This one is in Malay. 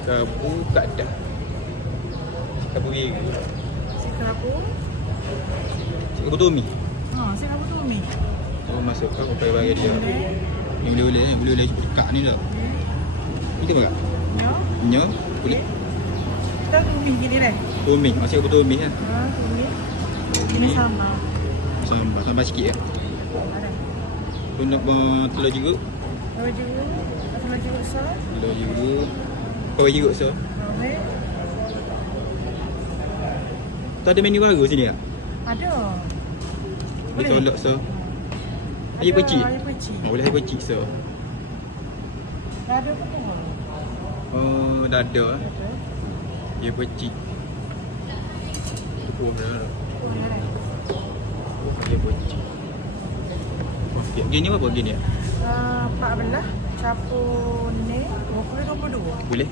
Kerabu tak ada. Kerabu biru. Kerabu. Kerabu tumi. Saya kerabu tumi. Oh, masuk kau pakai bagi dia. Ni boleh dekat ni dah. Kita berapa? Nyo, boleh. Kita tumi gini deh. Tumi, masih kerabu tumi kan? Tumi. Ini sama. Tambah sikit ya. Kau nak telur jeruk? Telur jeruk sah. Telur jeruk. Kau jeruk sah. Tu ada menu baru sini tak? Ada. Boleh tolak sah. Air pecik? Air pecik. Boleh air pecik sah. Dah ada pun. Oh, dah ada. Air pecik. Oh, dah. Air pecik. Okay. Gini apa gini ya? 14 campur ni 22. Boleh?